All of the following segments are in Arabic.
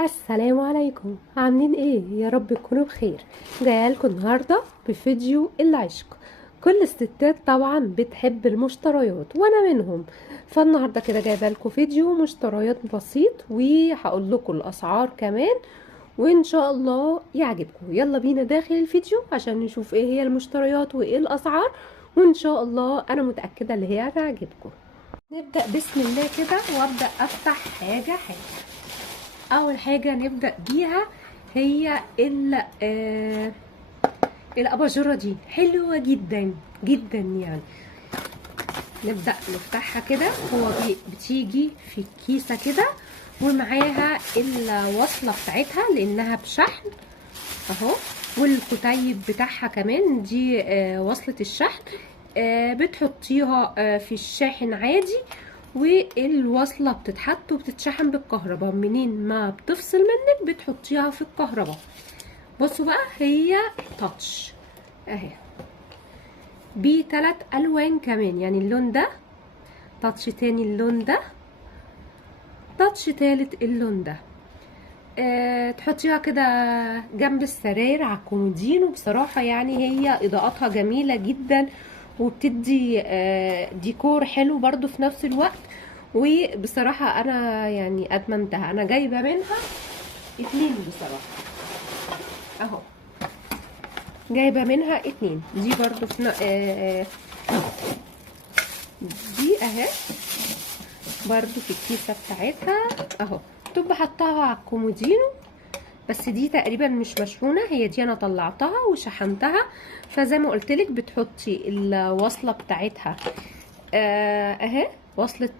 السلام عليكم، عاملين ايه؟ يا رب تكونوا بخير. جايه لكم النهارده بفيديو العشق. كل الستات طبعا بتحب المشتريات وانا منهم. فالنهارده كده جايبه لكم فيديو مشتريات بسيط، وهقول لكم الاسعار كمان، وان شاء الله يعجبكم. يلا بينا داخل الفيديو عشان نشوف ايه هي المشتريات وايه الاسعار، وان شاء الله انا متاكده اللي هي هتعجبكم. نبدا بسم الله كده وابدا افتح حاجه حاجه. اول حاجه نبدا بيها هي الاباجوره دي حلوه جدا جدا يعني. نبدا نفتحها كده. هو بتيجي في كيسه كده ومعاها الوصله بتاعتها لانها بشحن اهو، والكتيب بتاعها كمان دي وصله الشحن. بتحطيها في الشاحن عادي، والوصله بتتحط وبتتشحن بالكهرباء. منين ما بتفصل منك بتحطيها في الكهرباء. بصوا بقى، هي تاتش اهي ب3 الوان كمان، يعني اللون ده تاتش تاني، اللون ده تاتش تالت، اللون ده. تحطيها كده جنب السراير على الكومودين، وبصراحة يعني هي اضاءتها جميلة جدا، وبتدي ديكور حلو برضو في نفس الوقت. وبصراحة انا يعني ادمنتها. انا جايبة منها 2 بصراحة اهو، جايبة منها 2. دي برضو في دي اهي برضو في الكيسة بتاعتها اهو، تبقى حطاها على الكومودينو. بس دي تقريبا مش مشحونة، هي دي انا طلعتها وشحنتها. فزي ما قلتلك بتحطي الوصلة بتاعتها اهي، وصلة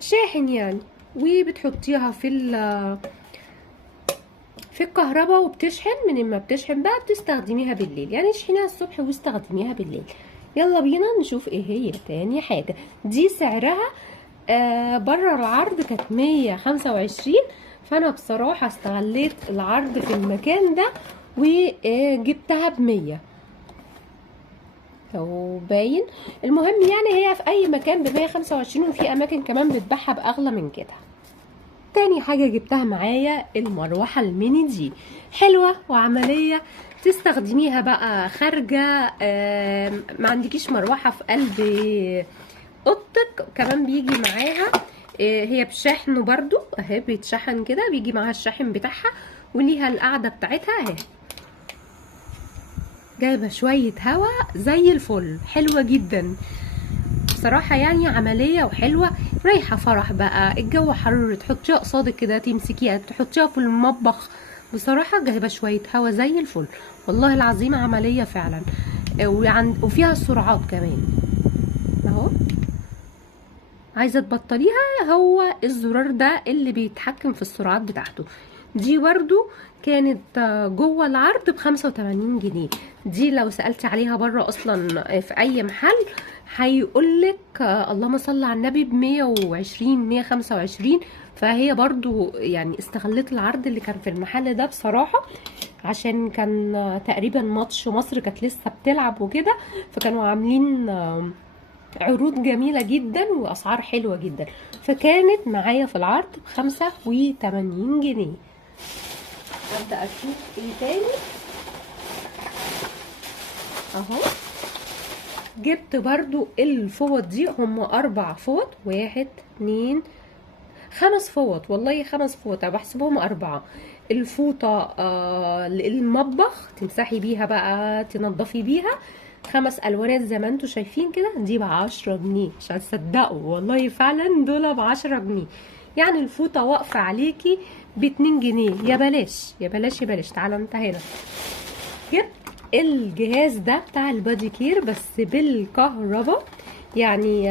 شاحن يعني، وبتحطيها في الكهرباء وبتشحن. من ما بتشحن بقى بتستخدميها بالليل، يعني اشحنيها الصبح واستخدميها بالليل. يلا بينا نشوف ايه هي تاني حاجة. دي سعرها بره العرض كانت 125، فانا بصراحة استغليت العرض في المكان ده وجبتها ب100 لو باين. المهم يعني هي في اي مكان ب125، وفي اماكن كمان بتبيعها باغلى من كده. تاني حاجة جبتها معايا المروحة الميني دي، حلوة وعملية. تستخدميها بقى خارجة، ما عندكيش مروحة في قلب اوضتك، كمان بيجي معاها هي بشحن برضو اهي، بيتشحن كده، بيجي معاها الشاحن بتاعها وليها القعدة بتاعتها اهي. جايبة شوية هوا زي الفل، حلوة جدا بصراحة، يعني عملية وحلوة. رايحة فرح بقى، الجو حر، تحطيها قصادك كده، تمسكيها تحطيها في المطبخ. بصراحة جايبة شوية هوا زي الفل، والله العظيم عملية فعلا. وفيها سرعات كمان اهو. عايزة تبطليها، هو الزرار ده اللي بيتحكم في السرعات بتاعته. دي برضو كانت جوه العرض ب85 جنيه. دي لو سألتي عليها بره اصلا في اي محل هيقولك اللهم صل على النبي ب120 125. فهي برضو يعني استغلت العرض اللي كان في المحل ده بصراحة، عشان كان تقريبا ماتش مصر كانت لسه بتلعب وكده، فكانوا عاملين عروض جميلة جدا واسعار حلوة جدا. فكانت معايا في العرض ب85 جنيه. ابدأ اشوف ايه تاني اهو. جبت برضو الفوط دي، هم 4 فوط، 1 2 5 فوط، والله 5 فوط بحسبهم 4. الفوطة للمطبخ تمسحي بيها بقى، تنضفي بيها. 5 الوانات زي ما انتم شايفين كده، دي ب10 جنيه، مش هتصدقوا والله فعلا دول ب10 جنيه. يعني الفوطة واقفة عليكي ب2 جنيه. يا بلاش يا بلاش يا بلاش. تعالى انت هنا. جبت الجهاز ده بتاع البادي كير بس بالكهرباء، يعني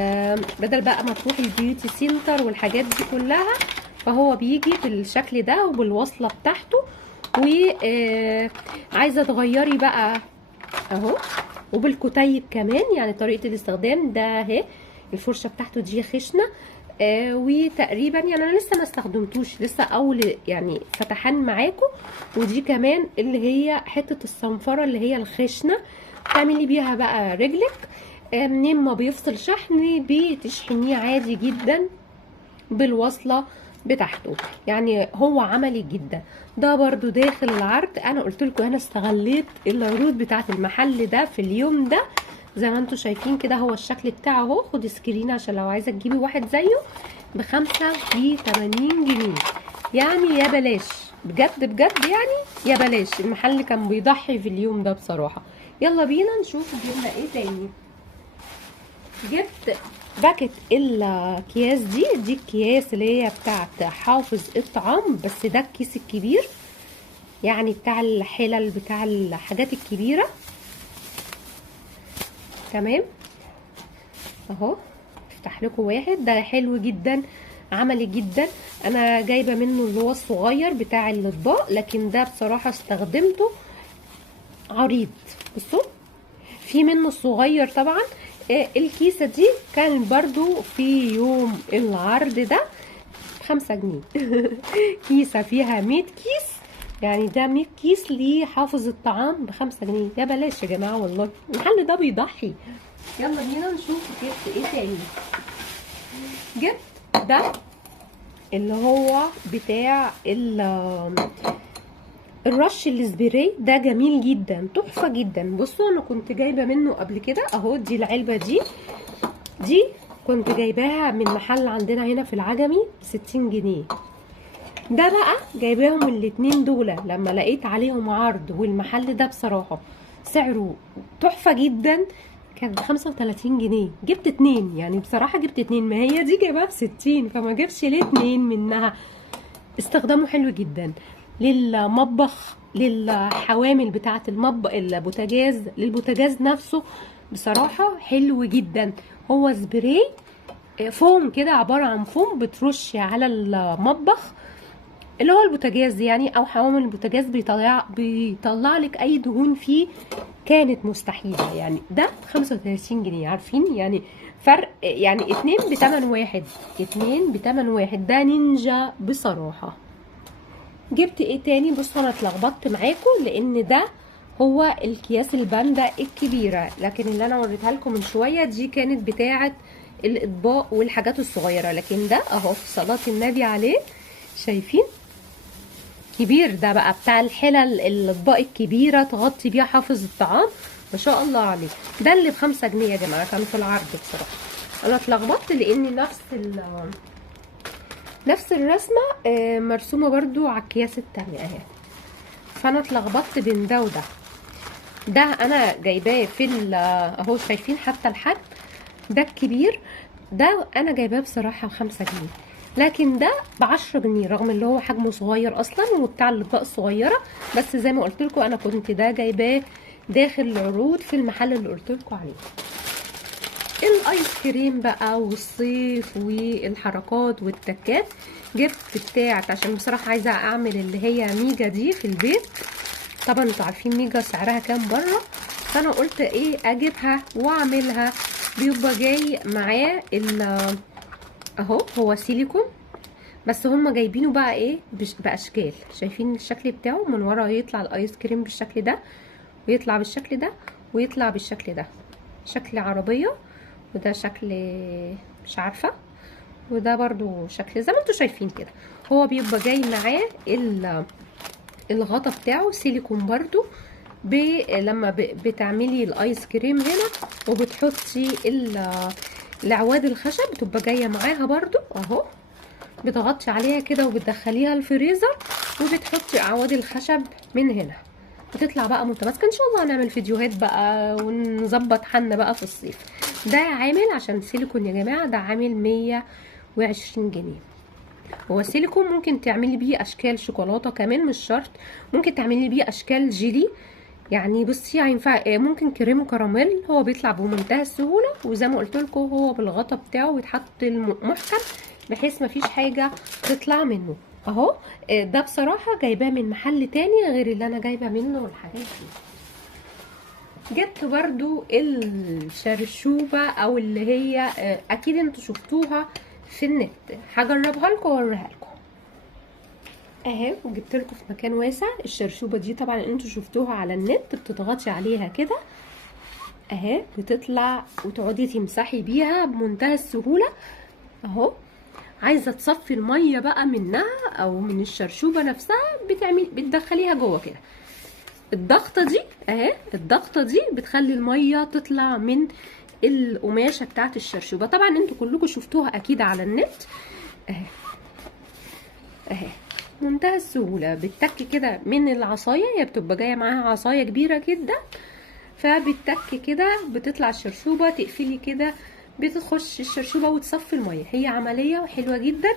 بدل بقى ما تروحي البيوتي سنتر والحاجات دي كلها، فهو بيجي بالشكل ده وبالوصلة بتاعته. وعايزة تغيري بقى اهو، وبالكتيب كمان. يعني طريقة الاستخدام ده اهي، الفرشة بتاعته دي خشنة وتقريبا يعني انا لسه ما استخدمتوش، لسه اول يعني فتحان معاكم. ودي كمان اللي هي حتة الصنفرة اللي هي الخشنة، تعملي بيها بقى رجلك. منين ما بيفصل شحن بتشحنيه عادي جدا بالوصلة بتاعته، يعني هو عملي جدا. ده برضو داخل العرض. انا قلت لكم انا استغليت العروض بتاعه المحل ده في اليوم ده، زي ما انتم شايفين كده. هو الشكل بتاعه اهو، خد سكرين عشان لو عايزه تجيبي واحد زيه ب85 جنيه. يعني يا بلاش، بجد بجد يعني يا بلاش. المحل كان بيضحي في اليوم ده بصراحه. يلا بينا نشوف جبنا ايه تاني. جبت باكت الاكياس دي الكياس اللي هي بتاعت حافظ الطعام، بس ده الكيس الكبير، يعني بتاع الحلل، بتاع الحاجات الكبيره. تمام اهو. افتح لكم واحد، ده حلو جدا، عملي جدا. انا جايبه منه اللي هو الصغير بتاع الاطباق، لكن ده بصراحه استخدمته عريض. بصوا في منه الصغير طبعا. الكيسه دي كان برضو في يوم العرض ده ب5 جنيه. كيسه فيها 100 كيس، يعني ده 100 كيس لحافظ الطعام ب5 جنيه. يا بلاش يا جماعه، والله المحل ده بيضحي. يلا بينا نشوف جبت ايه تاني. جبت ده اللي هو بتاع الرش السبراي. ده جميل جدا، تحفه جدا. بصوا انا كنت جايبه منه قبل كده اهو. دي العلبه دي كنت جايباها من محل عندنا هنا في العجمي ب60 جنيه. ده بقى جايباهم الاتنين دول لما لقيت عليهم عرض، والمحل ده بصراحه سعره تحفه جدا، كان ب35 جنيه. جبت اتنين، يعني بصراحه جبت اتنين، ما هي دي جايباها ب60، فما جبش ليه اتنين منها. استخدامه حلو جدا للمطبخ، للحوامل بتاعه المطبخ، البوتاجاز، للبوتاجاز نفسه. بصراحه حلو جدا. هو سبراي فوم كده، عباره عن فوم بترشي على المطبخ اللي هو البوتاجاز يعني، او حوامل البوتاجاز. بيطلع لك اي دهون فيه كانت مستحيله. يعني ده 35 جنيه، عارفين يعني فرق، يعني اتنين بتمن واحد، اتنين بتمن واحد. ده نينجا بصراحه. جبت ايه تاني؟ بصوا انا اتلخبطت معاكم، لان ده هو الكياس الباندا الكبيره، لكن اللي انا وريتها لكم من شويه دي كانت بتاعه الاطباق والحاجات الصغيره. لكن ده اهو في صلاه النبي عليه، شايفين كبير. ده بقى بتاع الحلل، الاطباق الكبيره تغطي بيها حافظ الطعام. ما شاء الله عليه. ده اللي ب5 جنيه يا جماعه، كان في العرض بصراحه. انا اتلخبطت لان نفس الرسمه مرسومه برضو على الكياس التانية اهي، فانا اتلخبطت بين ده وده. ده انا جايباه في اهو، شايفين حتى الحجم. ده الكبير، ده انا جايباه بصراحه ب5 جنيه، لكن ده ب10 جنيه، رغم اللي هو حجمه صغير اصلا وبتاع الاطباق الصغيره. بس زي ما قلت لكم انا كنت ده جايباه داخل العروض في المحل اللي قلت لكم عليه. الايس كريم بقى والصيف والحركات والتكات، جبت بتاعت عشان بصراحه عايزه اعمل اللي هي ميجا دي في البيت. طبعا انتوا عارفين ميجا سعرها كام بره، فانا قلت ايه اجيبها واعملها. بيبقى جاي معاه اهو، هو سيليكون، بس هما جايبينه بقى ايه باشكال. شايفين الشكل بتاعه من ورا؟ يطلع الايس كريم بالشكل ده، ويطلع بالشكل ده، ويطلع بالشكل ده، شكل عربيه. وده شكل مش عارفه، وده برضو شكل زي ما انتوا شايفين كده. هو بيبقى جاي معاه الغطا بتاعه سيليكون برضو. لما بتعملي الايس كريم هنا وبتحطي العواد الخشب، بتبقى جايه معاها برضو اهو. بتغطي عليها كده وبتدخليها الفريزر، وبتحطي اعواد الخشب من هنا، بتطلع بقى متماسكه. ان شاء الله هنعمل فيديوهات بقى ونظبط حالنا بقى في الصيف. ده عامل عشان سيليكون يا جماعه، ده عامل 120 جنيه. هو سيليكون ممكن تعملي بيه اشكال شوكولاته كمان، مش شرط، ممكن تعملي بيه اشكال جيلي. يعني بصي هينفع ممكن كريم كراميل، هو بيطلع بمنتهى السهوله. وزي ما قلت لكم هو بالغطا بتاعه بيتحط محكم بحيث مفيش حاجه تطلع منه اهو. ده بصراحه جايباه من محل تاني غير اللي انا جايبه منه الحاجات دي. جبت برضو الشرشوبه، او اللي هي اكيد انتوا شفتوها في النت، هجربها لكم واوريها لكم اهي. وجبت لكم في مكان واسع. الشرشوبه دي طبعا انتوا شفتوها على النت، بتضغطي عليها كده اهي، بتطلع وتقعدي تمسحي بيها بمنتهى السهوله اهو. عايزه تصفي الميه بقى منها او من الشرشوبه نفسها، بتدخليها جوه كده. الضغطه دي اهي، الضغطه دي بتخلي الميه تطلع من القماشه بتاعت الشرشوبه. طبعا انتوا كلكم شفتوها اكيد على النت اهي اهي، منتهى السهوله. بتتك كده من العصايه، هي بتبقى جايه معاها عصايه كبيره جدا، فبتتك كده بتطلع الشرشوبه، تقفلي كده بتخش الشرشوبه وتصفي الميه. هي عمليه وحلوه جدا،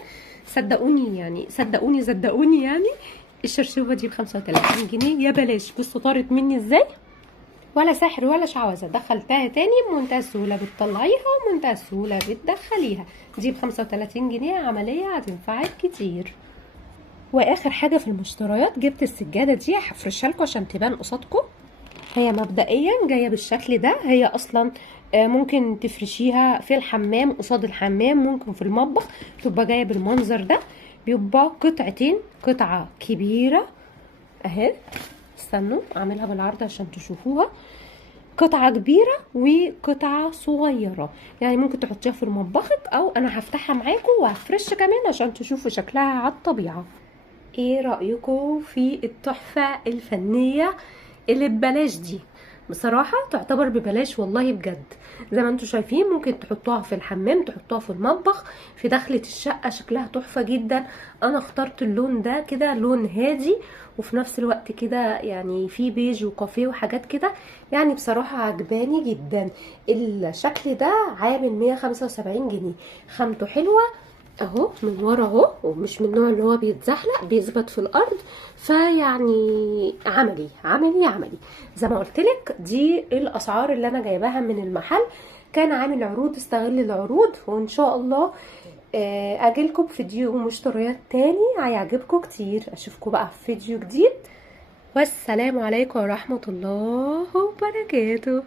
صدقوني يعني، صدقوني يعني. الشرشوبه دي ب35 جنيه يا بلاش. بصوا طارت مني ازاي، ولا سحر ولا شعوذه، دخلتها تاني بمنتهى السهوله، بتطلعيها ومنتهى السهوله بتدخليها. دي ب35 جنيه، عمليه هتنفعك كتير. واخر حاجه في المشتريات، جبت السجاده دي هفرشها لكم عشان تبان قصادكم. هي مبدئيا جايه بالشكل ده. هي اصلا ممكن تفرشيها في الحمام، قصاد الحمام، ممكن في المطبخ، تبقى جايه بالمنظر ده. بيبقى قطعتين، قطعه كبيره اهي، استنوا اعملها بالعرض عشان تشوفوها. قطعه كبيره وقطعه صغيره، يعني ممكن تحطيها في مطبخك، او انا هفتحها معاكم وهفرش كمان عشان تشوفوا شكلها على الطبيعه. ايه رأيكم في التحفة الفنية اللي ببلاش دي؟ بصراحة تعتبر ببلاش والله بجد. زي ما انتم شايفين، ممكن تحطوها في الحمام، تحطوها في المطبخ، في دخلة الشقة، شكلها تحفة جدا. انا اخترت اللون ده كده، لون هادي وفي نفس الوقت كده يعني في بيج وكافيه وحاجات كده، يعني بصراحة عجباني جدا. الشكل ده عامل 175 جنيه، خامته حلوة اهو من ورا اهو، ومش من النوع اللي هو بيتزحلق بيثبت في الارض، فيعني عملي زي ما قلت لك. دي الاسعار اللي انا جايباها من المحل، كان عامل عروض، استغل العروض. وان شاء الله اجيلكم بفيديو مشتريات تاني هيعجبكم كتير. اشوفكم بقى في فيديو جديد، والسلام عليكم ورحمة الله وبركاته.